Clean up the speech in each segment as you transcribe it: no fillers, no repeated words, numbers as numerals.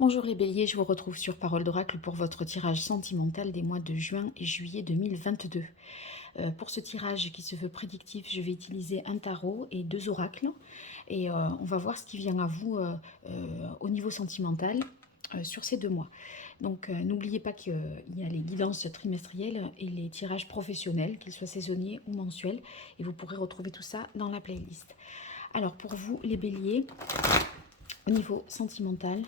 Bonjour les béliers, je vous retrouve sur Parole d'Oracle pour votre tirage sentimental des mois de juin et juillet 2022. Pour ce tirage qui se veut prédictif, je vais utiliser un tarot et deux oracles. Et on va voir ce qui vient à vous au niveau sentimental sur ces 2 mois. Donc n'oubliez pas qu'il y a les guidances trimestrielles et les tirages professionnels, qu'ils soient saisonniers ou mensuels. Et vous pourrez retrouver tout ça dans la playlist. Alors pour vous les béliers, au niveau sentimental,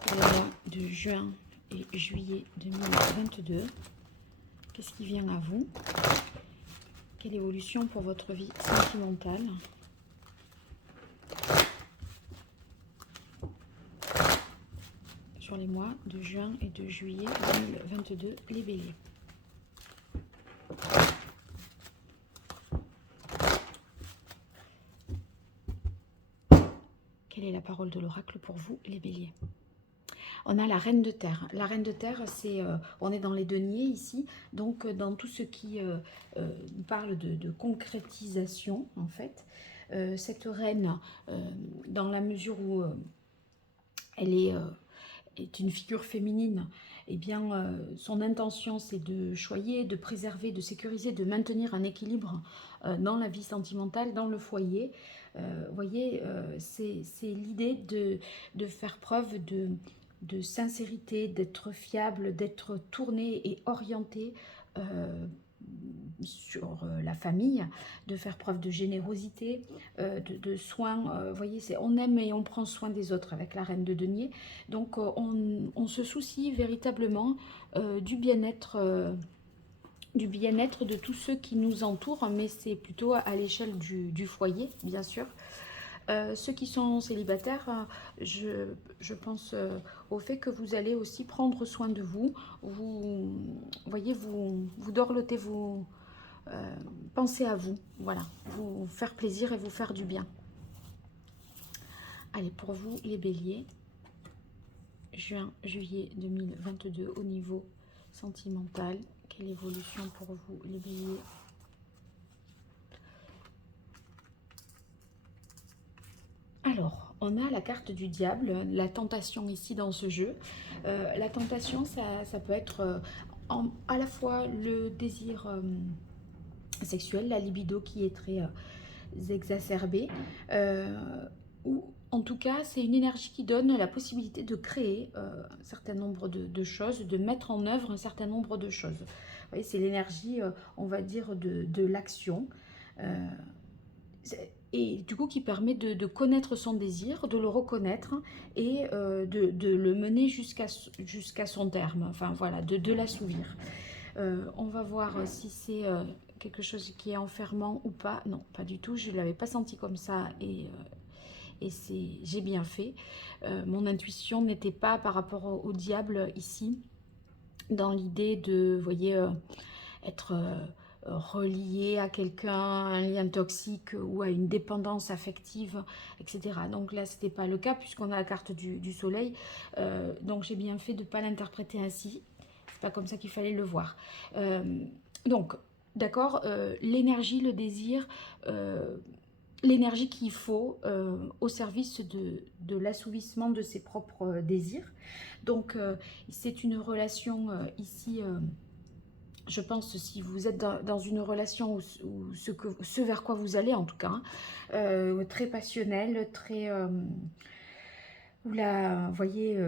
pour les mois de juin et juillet 2022. Qu'est-ce qui vient à vous? Quelle évolution pour votre vie sentimentale? Sur les mois de juin et de juillet 2022, les béliers. Quelle est la parole de l'oracle pour vous, les béliers? On a la reine de terre. La reine de terre, c'est, on est dans les deniers ici, donc dans tout ce qui parle de concrétisation, en fait. Cette reine, dans la mesure où elle est une figure féminine, eh bien, son intention, c'est de choyer, de préserver, de sécuriser, de maintenir un équilibre dans la vie sentimentale, dans le foyer. Vous voyez, c'est l'idée de faire preuve de sincérité, d'être fiable, d'être tourné et orienté sur la famille, de faire preuve de générosité, de soin. Vous voyez, on aime et on prend soin des autres avec la reine de denier. Donc on se soucie véritablement du bien-être de tous ceux qui nous entourent, mais c'est plutôt à l'échelle du foyer, bien sûr. Ceux qui sont célibataires, je pense au fait que vous allez aussi prendre soin de vous. Vous voyez, vous dorlotez, vous pensez à vous, voilà, vous faire plaisir et vous faire du bien. Allez, pour vous les béliers, juin, juillet 2022 au niveau sentimental, quelle évolution pour vous les béliers? Alors, on a la carte du diable, la tentation ici dans ce jeu. La tentation, ça peut être à la fois le désir sexuel, la libido qui est très exacerbée, ou en tout cas, c'est une énergie qui donne la possibilité de créer un certain nombre de choses, de mettre en œuvre un certain nombre de choses. Vous voyez, c'est l'énergie, on va dire, de l'action. Euh, et du coup qui permet de connaître son désir, de le reconnaître et de le mener jusqu'à son terme, enfin voilà, de l'assouvir. On va voir si c'est quelque chose qui est enfermant ou pas. Non, pas du tout, je ne l'avais pas senti comme ça et j'ai bien fait. Mon intuition n'était pas par rapport au diable ici, dans l'idée de, vous voyez, être relié à quelqu'un, un lien toxique ou à une dépendance affective, etc. Donc là, ce n'était pas le cas puisqu'on a la carte du soleil. Donc j'ai bien fait de ne pas l'interpréter ainsi. C'est pas comme ça qu'il fallait le voir. Donc, d'accord, l'énergie, le désir, l'énergie qu'il faut au service de l'assouvissement de ses propres désirs. Donc, c'est une relation ici je pense, si vous êtes dans une relation où ce vers quoi vous allez, en tout cas, très passionnel, très... où là, vous voyez,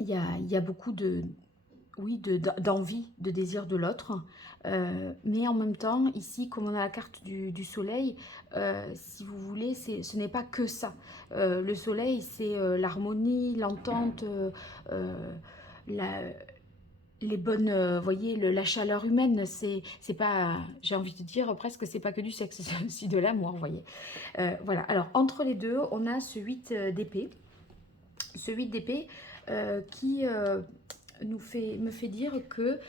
il y a beaucoup de... Oui, d'envie, de désir de l'autre. Mais en même temps, ici, comme on a la carte du soleil, si vous voulez, ce n'est pas que ça. Le soleil, c'est l'harmonie, l'entente, la les bonnes, voyez, la chaleur humaine, c'est pas, j'ai envie de dire presque, c'est pas que du sexe, c'est aussi de l'amour, vous voyez. Voilà, alors entre les deux, on a ce 8 d'épée. Ce 8 d'épée qui me fait dire que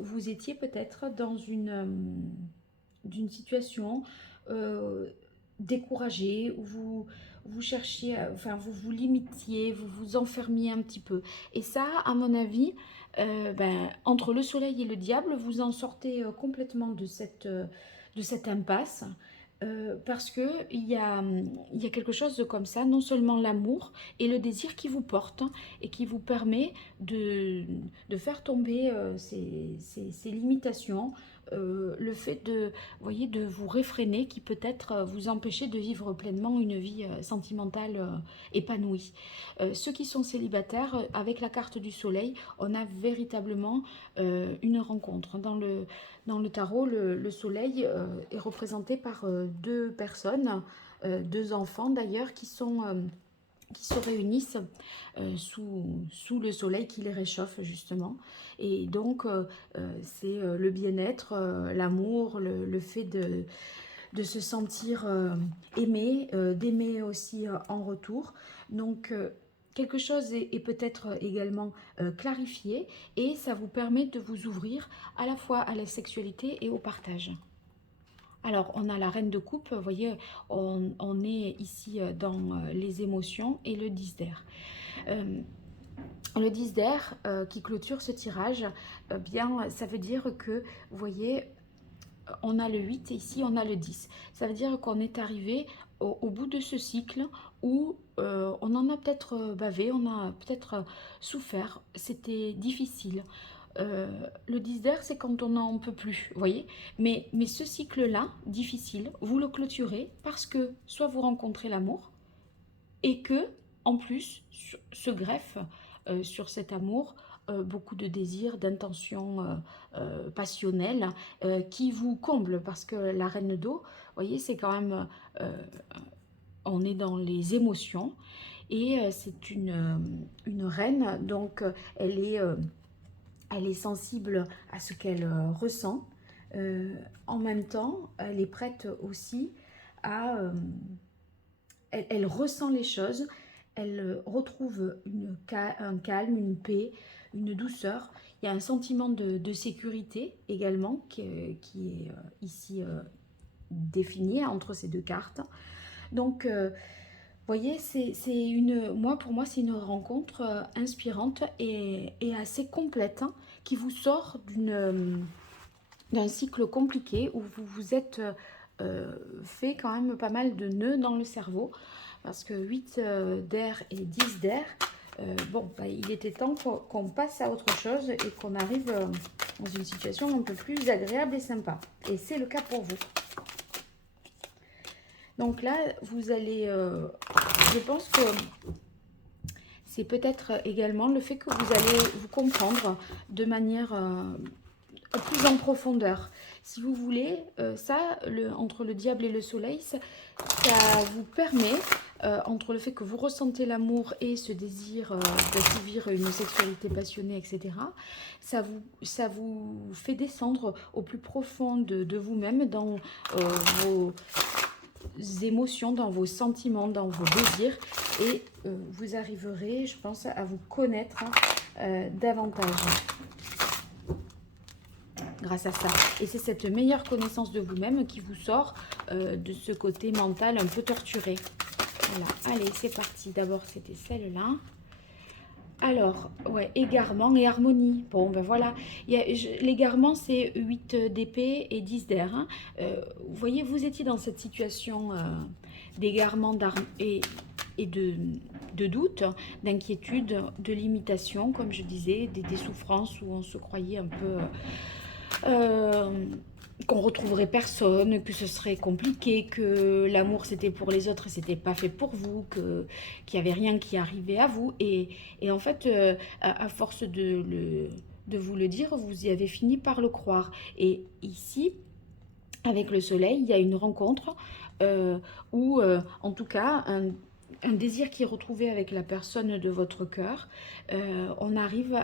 vous étiez peut-être dans d'une situation découragée, où vous cherchiez, enfin vous vous limitiez, vous vous enfermiez un petit peu. Et ça, à mon avis, entre le soleil et le diable, vous en sortez complètement de cette impasse. Parce que il y a quelque chose de comme ça, non seulement l'amour et le désir qui vous porte hein, et qui vous permet de faire tomber ces limitations, le fait de, vous voyez, de vous réfréner qui peut-être vous empêcher de vivre pleinement une vie sentimentale épanouie. Ceux qui sont célibataires, avec la carte du soleil, on a véritablement une rencontre. Dans le tarot, le soleil est représenté par deux personnes, deux enfants d'ailleurs, qui se réunissent sous le soleil qui les réchauffe justement. Et donc, c'est le bien-être, l'amour, le fait de se sentir aimé, d'aimer aussi en retour. Donc, quelque chose est peut-être également clarifié et ça vous permet de vous ouvrir à la fois à la sexualité et au partage. Alors, on a la reine de coupe, vous voyez, on est ici dans les émotions et le 10 d'air. Le 10 d'air qui clôture ce tirage, bien, ça veut dire que, vous voyez, on a le 8 et ici on a le 10. Ça veut dire qu'on est arrivé au bout de ce cycle où on en a peut-être bavé, on a peut-être souffert, c'était difficile. Le 10 d'air, c'est quand on n'en peut plus, vous voyez. Mais ce cycle-là, difficile, vous le clôturez parce que soit vous rencontrez l'amour et que, en plus, se greffe sur cet amour beaucoup de désirs, d'intentions passionnelles qui vous comblent parce que la reine d'eau, vous voyez, c'est quand même, on est dans les émotions et c'est une reine, donc elle est sensible à ce qu'elle ressent. En même temps, elle est prête aussi à... elle ressent les choses, elle retrouve un calme, une paix, une douceur. Il y a un sentiment de sécurité également qui est ici défini entre ces deux cartes. Donc, vous voyez, pour moi, c'est une rencontre inspirante et assez complète hein, qui vous sort d'un cycle compliqué où vous vous êtes fait quand même pas mal de nœuds dans le cerveau parce que 8 d'air et 10 d'air, bon, bah, il était temps qu'on passe à autre chose et qu'on arrive dans une situation un peu plus agréable et sympa. Et c'est le cas pour vous. Donc là, vous allez, je pense que c'est peut-être également le fait que vous allez vous comprendre de manière plus en profondeur. Si vous voulez, ça, entre le diable et le soleil, ça vous permet, entre le fait que vous ressentez l'amour et ce désir d'assouvir une sexualité passionnée, etc., ça vous fait descendre au plus profond de vous-même dans vos émotions, dans vos sentiments, dans vos désirs et vous arriverez, je pense, à vous connaître davantage grâce à ça. Et c'est cette meilleure connaissance de vous-même qui vous sort de ce côté mental un peu torturé. Voilà, allez, c'est parti. D'abord, c'était celle-là. Alors, ouais, égarement et harmonie. Bon, ben voilà. L'égarement, c'est 8 d'épée et 10 d'air. Hein. Vous voyez, vous étiez dans cette situation d'égarement et de doute, d'inquiétude, de limitation, comme je disais, des souffrances où on se croyait un peu... qu'on retrouverait personne, que ce serait compliqué, que l'amour c'était pour les autres et c'était pas fait pour vous, qu'il n'y avait rien qui arrivait à vous. Et en fait, à force de vous le dire, vous y avez fini par le croire. Et ici, avec le soleil, il y a une rencontre où, en tout cas, un désir qui est retrouvé avec la personne de votre cœur, on arrive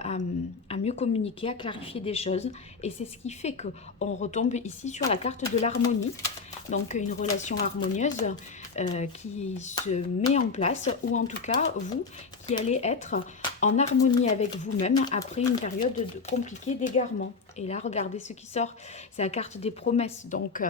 à mieux communiquer, à clarifier des choses. Et c'est ce qui fait qu'on retombe ici sur la carte de l'harmonie. Donc une relation harmonieuse qui se met en place, ou en tout cas vous qui allez être en harmonie avec vous-même après une période compliquée d'égarement. Et là, regardez ce qui sort, c'est la carte des promesses. Donc,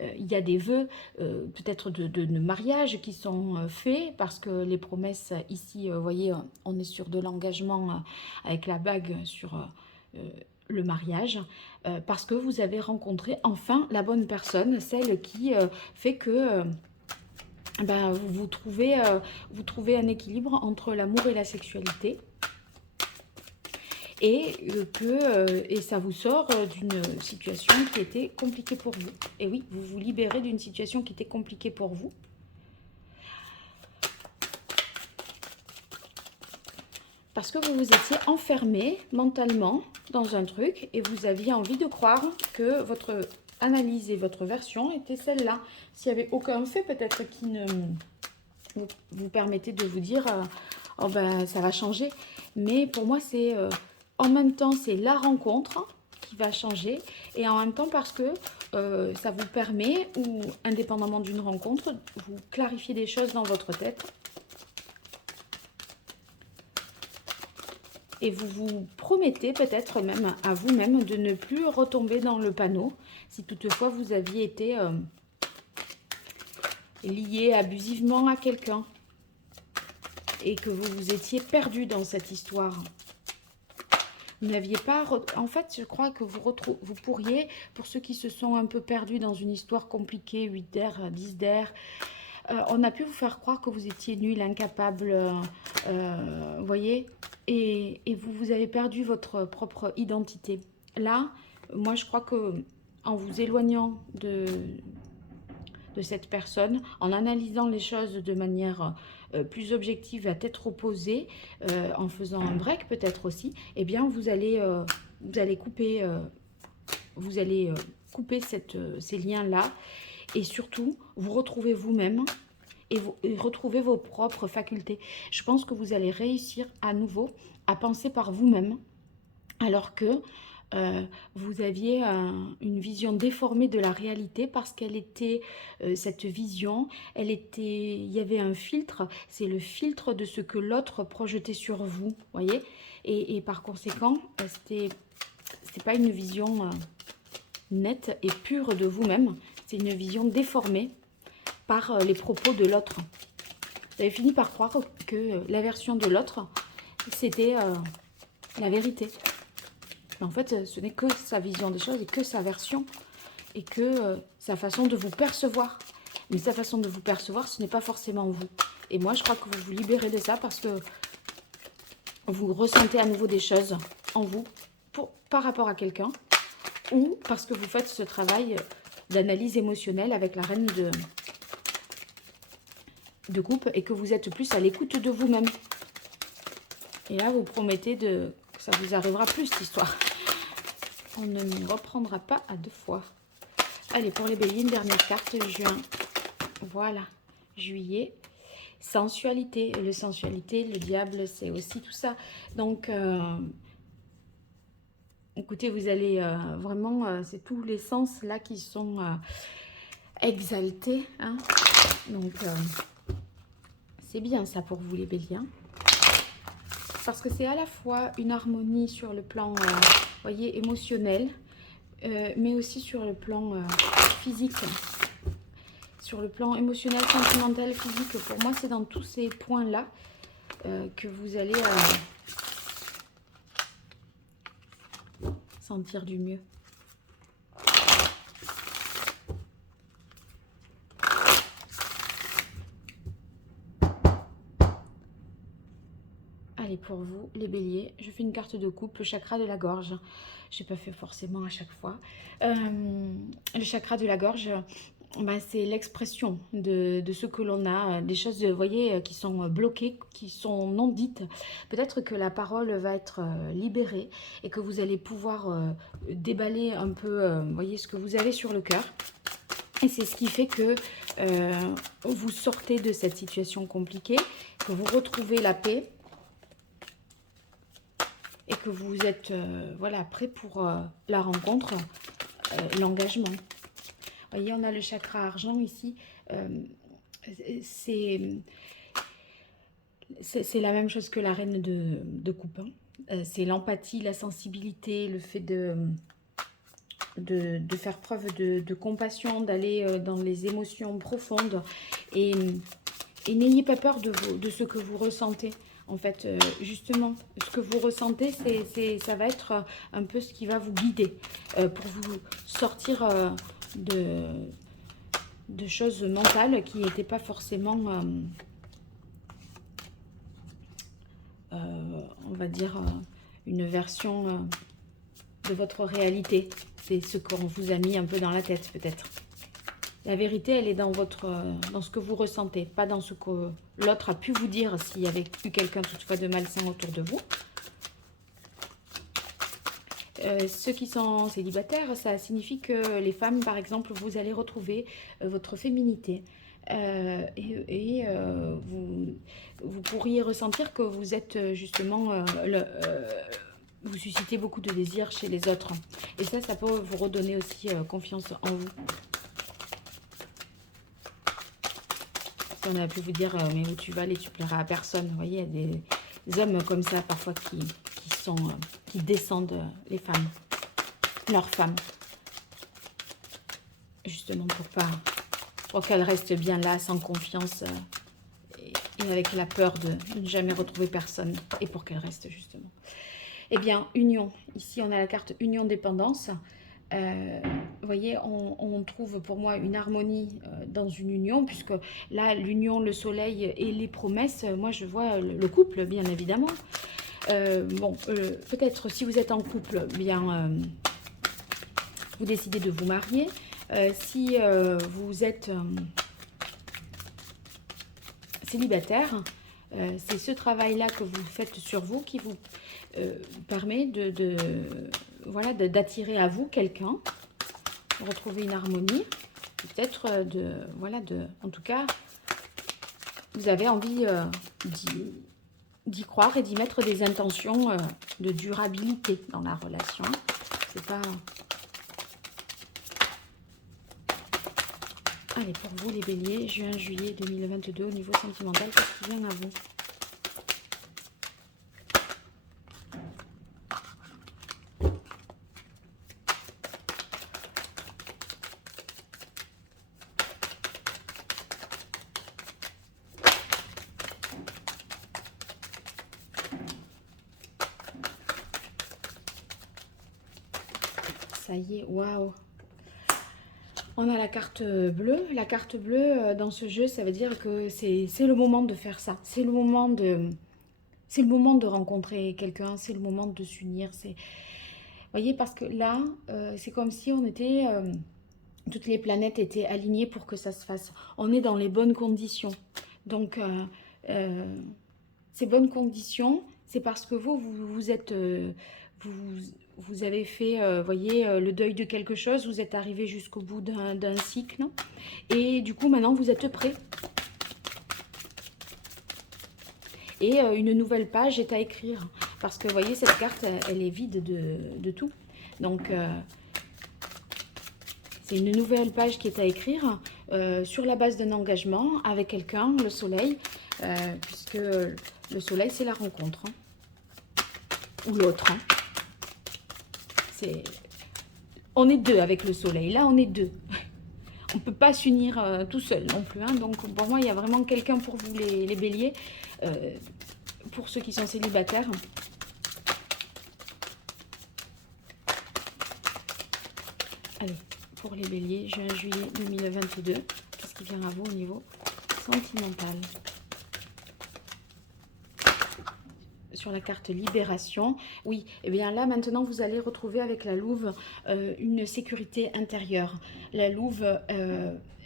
il y a des vœux, peut-être de mariage qui sont faits, parce que les promesses, ici, vous voyez, on est sur de l'engagement avec la bague sur le mariage, parce que vous avez rencontré enfin la bonne personne, celle qui fait que ben, vous trouvez un équilibre entre l'amour et la sexualité. Et et ça vous sort d'une situation qui était compliquée pour vous. Et oui, vous vous libérez d'une situation qui était compliquée pour vous. Parce que vous vous étiez enfermé mentalement dans un truc et vous aviez envie de croire que votre analyse et votre version était celle-là. S'il n'y avait aucun fait peut-être qui ne vous permettait de vous dire oh ben ça va changer. Mais pour moi c'est en même temps c'est la rencontre qui va changer et en même temps parce que ça vous permet, ou indépendamment d'une rencontre, vous clarifiez des choses dans votre tête. Et vous vous promettez peut-être même à vous-même de ne plus retomber dans le panneau si toutefois vous aviez été lié abusivement à quelqu'un et que vous vous étiez perdu dans cette histoire. Vous n'aviez pas... En fait, je crois que vous pourriez, pour ceux qui se sont un peu perdus dans une histoire compliquée, 8 d'air, 10 d'air, on a pu vous faire croire que vous étiez nul, incapable, vous voyez, et vous avez perdu votre propre identité. Là, moi, je crois que en vous éloignant de cette personne, en analysant les choses de manière plus objective, à tête reposée, en faisant un break peut-être aussi, eh bien, vous allez couper, ces liens-là, et surtout, vous retrouvez vous-même et retrouver vos propres facultés. Je pense que vous allez réussir à nouveau à penser par vous-même, alors que vous aviez une vision déformée de la réalité parce qu'elle était, cette vision, il y avait un filtre, c'est le filtre de ce que l'autre projetait sur vous, voyez, et par conséquent, c'est pas une vision nette et pure de vous-même, c'est une vision déformée par les propos de l'autre. Vous avez fini par croire que la version de l'autre, c'était la vérité. Mais en fait, ce n'est que sa vision des choses et que sa version et que sa façon de vous percevoir. Mais sa façon de vous percevoir, ce n'est pas forcément vous. Et moi, je crois que vous vous libérez de ça parce que vous ressentez à nouveau des choses en vous par rapport à quelqu'un, ou parce que vous faites ce travail d'analyse émotionnelle avec la reine de coupe et que vous êtes plus à l'écoute de vous-même. Et là, vous promettez que ça vous arrivera plus, cette histoire. On ne m'y reprendra pas à 2 fois. Allez, pour les béliers, une dernière carte, juin. Voilà, juillet. Sensualité. Le sensualité, le diable, c'est aussi tout ça. Donc, écoutez, vous allez vraiment... c'est tous les sens là qui sont exaltés. Hein. Donc, c'est bien ça pour vous, les béliers. Parce que c'est à la fois une harmonie sur le plan, voyez, émotionnel, mais aussi sur le plan physique. Sur le plan émotionnel, sentimental, physique, pour moi, c'est dans tous ces points-là que vous allez sentir du mieux. Allez, pour vous, les béliers, je fais une carte de coupe, le chakra de la gorge. Je n'ai pas fait forcément à chaque fois. Le chakra de la gorge, bah, c'est l'expression de ce que l'on a, des choses, vous voyez, qui sont bloquées, qui sont non dites. Peut-être que la parole va être libérée et que vous allez pouvoir déballer un peu, vous voyez, ce que vous avez sur le cœur. Et c'est ce qui fait que vous sortez de cette situation compliquée, que vous retrouvez la paix, et que vous êtes voilà, prêt pour la rencontre, l'engagement. Vous voyez, on a le chakra argent ici. C'est la même chose que la reine de coupe. Hein. C'est l'empathie, la sensibilité, le fait de faire preuve de compassion, d'aller dans les émotions profondes. Et Et n'ayez pas peur de ce que vous ressentez. En fait, justement, ce que vous ressentez, ça va être un peu ce qui va vous guider pour vous sortir de choses mentales qui n'étaient pas forcément, on va dire, une version de votre réalité. C'est ce qu'on vous a mis un peu dans la tête, peut-être. La vérité, elle est dans ce que vous ressentez, pas dans ce que l'autre a pu vous dire s'il y avait eu quelqu'un toutefois de malsain autour de vous. Ceux qui sont célibataires, ça signifie que les femmes, par exemple, vous allez retrouver votre féminité. Vous pourriez ressentir que vous êtes justement... vous suscitez beaucoup de désir chez les autres. Et ça peut vous redonner aussi confiance en vous. On a pu vous dire, mais où tu vas aller, tu plairas à personne. Vous voyez, il y a des hommes comme ça, parfois, qui descendent les femmes, leurs femmes. Justement, pour qu'elles restent bien là, sans confiance, et avec la peur de ne jamais retrouver personne. Et pour qu'elles restent, justement. Eh bien, union. Ici, on a la carte union dépendance. Vous voyez, on trouve pour moi une harmonie dans une union, puisque là, l'union, le soleil et les promesses, moi je vois le couple, bien évidemment. Peut-être si vous êtes en couple, bien, vous décidez de vous marier. Si vous êtes célibataire, c'est ce travail-là que vous faites sur vous qui vous permet d'attirer à vous quelqu'un, retrouver une harmonie, peut-être en tout cas, vous avez envie d'y croire et d'y mettre des intentions de durabilité dans la relation. C'est pas... Allez, pour vous les béliers, juin-juillet 2022 au niveau sentimental, qu'est-ce qui vient à vous ? Ça y est, waouh! On a la carte bleue. La carte bleue, dans ce jeu, ça veut dire que c'est le moment de faire ça. C'est le moment de rencontrer quelqu'un, c'est le moment de s'unir. Vous voyez, parce que là, c'est comme si on était... toutes les planètes étaient alignées pour que ça se fasse. On est dans les bonnes conditions. Donc, ces bonnes conditions, c'est parce que vous êtes... Vous avez fait, voyez, le deuil de quelque chose, vous êtes arrivé jusqu'au bout d'un cycle. Et du coup, maintenant, vous êtes prêt. Et une nouvelle page est à écrire. Parce que, vous voyez, cette carte, elle est vide de tout. Donc, c'est une nouvelle page qui est à écrire sur la base d'un engagement avec quelqu'un, le soleil. Puisque le soleil, c'est la rencontre. Ou l'autre, on est deux avec le soleil. Là, on est deux. On ne peut pas s'unir tout seul non plus. Hein. Donc, pour moi, il y a vraiment quelqu'un pour vous, les béliers. Pour ceux qui sont célibataires. Allez, pour les béliers, juin-juillet 2022. Qu'est-ce qui vient à vous au niveau sentimental ? Sur la carte libération, oui, et bien là maintenant vous allez retrouver avec la louve une sécurité intérieure. La louve,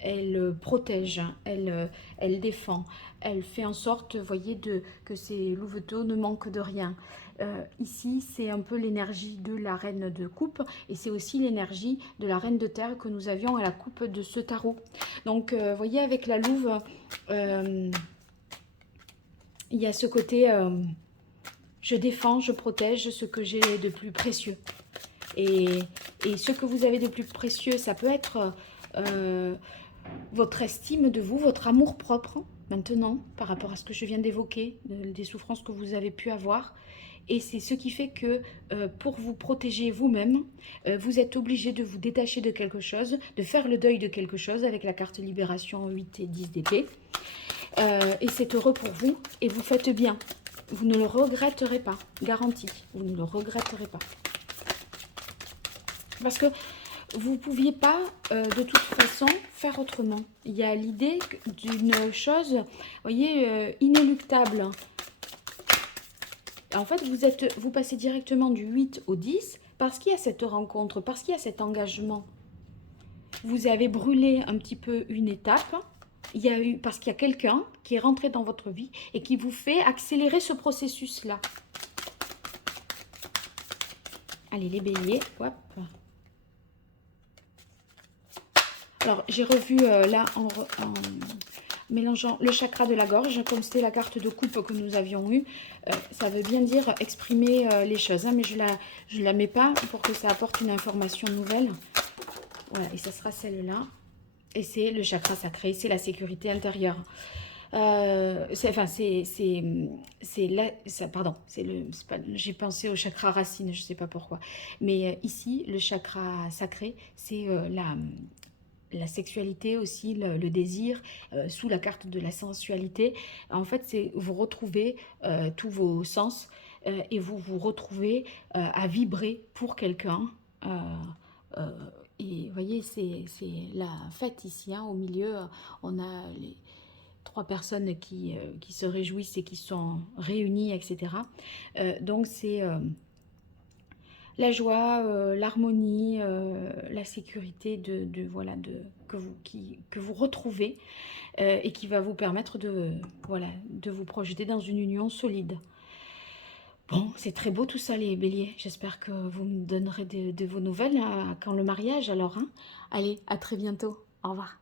elle protège, elle défend, elle fait en sorte, voyez, que ces louveteaux ne manquent de rien. Ici, c'est un peu l'énergie de la reine de coupe et c'est aussi l'énergie de la reine de terre que nous avions à la coupe de ce tarot. Donc, voyez, avec la louve, il y a ce côté... je défends, je protège ce que j'ai de plus précieux. Et ce que vous avez de plus précieux, ça peut être votre estime de vous, votre amour-propre, maintenant, par rapport à ce que je viens d'évoquer, des souffrances que vous avez pu avoir. Et c'est ce qui fait que pour vous protéger vous-même, vous êtes obligé de vous détacher de quelque chose, de faire le deuil de quelque chose avec la carte libération 8 et 10 d'épée. et c'est heureux pour vous et vous faites bien. Vous ne le regretterez pas, garantie, vous ne le regretterez pas. Parce que vous ne pouviez pas, de toute façon, faire autrement. Il y a l'idée d'une chose, vous voyez, inéluctable. En fait, vous passez directement du 8 au 10 parce qu'il y a cette rencontre, parce qu'il y a cet engagement. Vous avez brûlé un petit peu une étape, parce qu'il y a quelqu'un qui est rentré dans votre vie et qui vous fait accélérer ce processus-là. Allez, les béliers, hop. Alors, j'ai revu là en mélangeant le chakra de la gorge, comme c'était la carte de coupe que nous avions eue. Ça veut bien dire exprimer les choses, hein, mais je la mets pas pour que ça apporte une information nouvelle. Voilà, et ça sera celle-là. Et c'est le chakra sacré, c'est la sécurité intérieure. J'ai pensé au chakra racine, je ne sais pas pourquoi. Mais ici, le chakra sacré, c'est la sexualité aussi, le désir, sous la carte de la sensualité. En fait, c'est vous retrouvez tous vos sens et vous vous retrouvez à vibrer pour quelqu'un. Euh, et vous voyez, c'est la fête ici, hein, au milieu, on a les 3 personnes qui se réjouissent et qui sont réunies, etc. Donc c'est la joie, l'harmonie, la sécurité que vous retrouvez et qui va vous permettre de vous projeter dans une union solide. Bon, c'est très beau tout ça, les béliers. J'espère que vous me donnerez de vos nouvelles quand le mariage, alors. Hein. Allez, à très bientôt. Au revoir.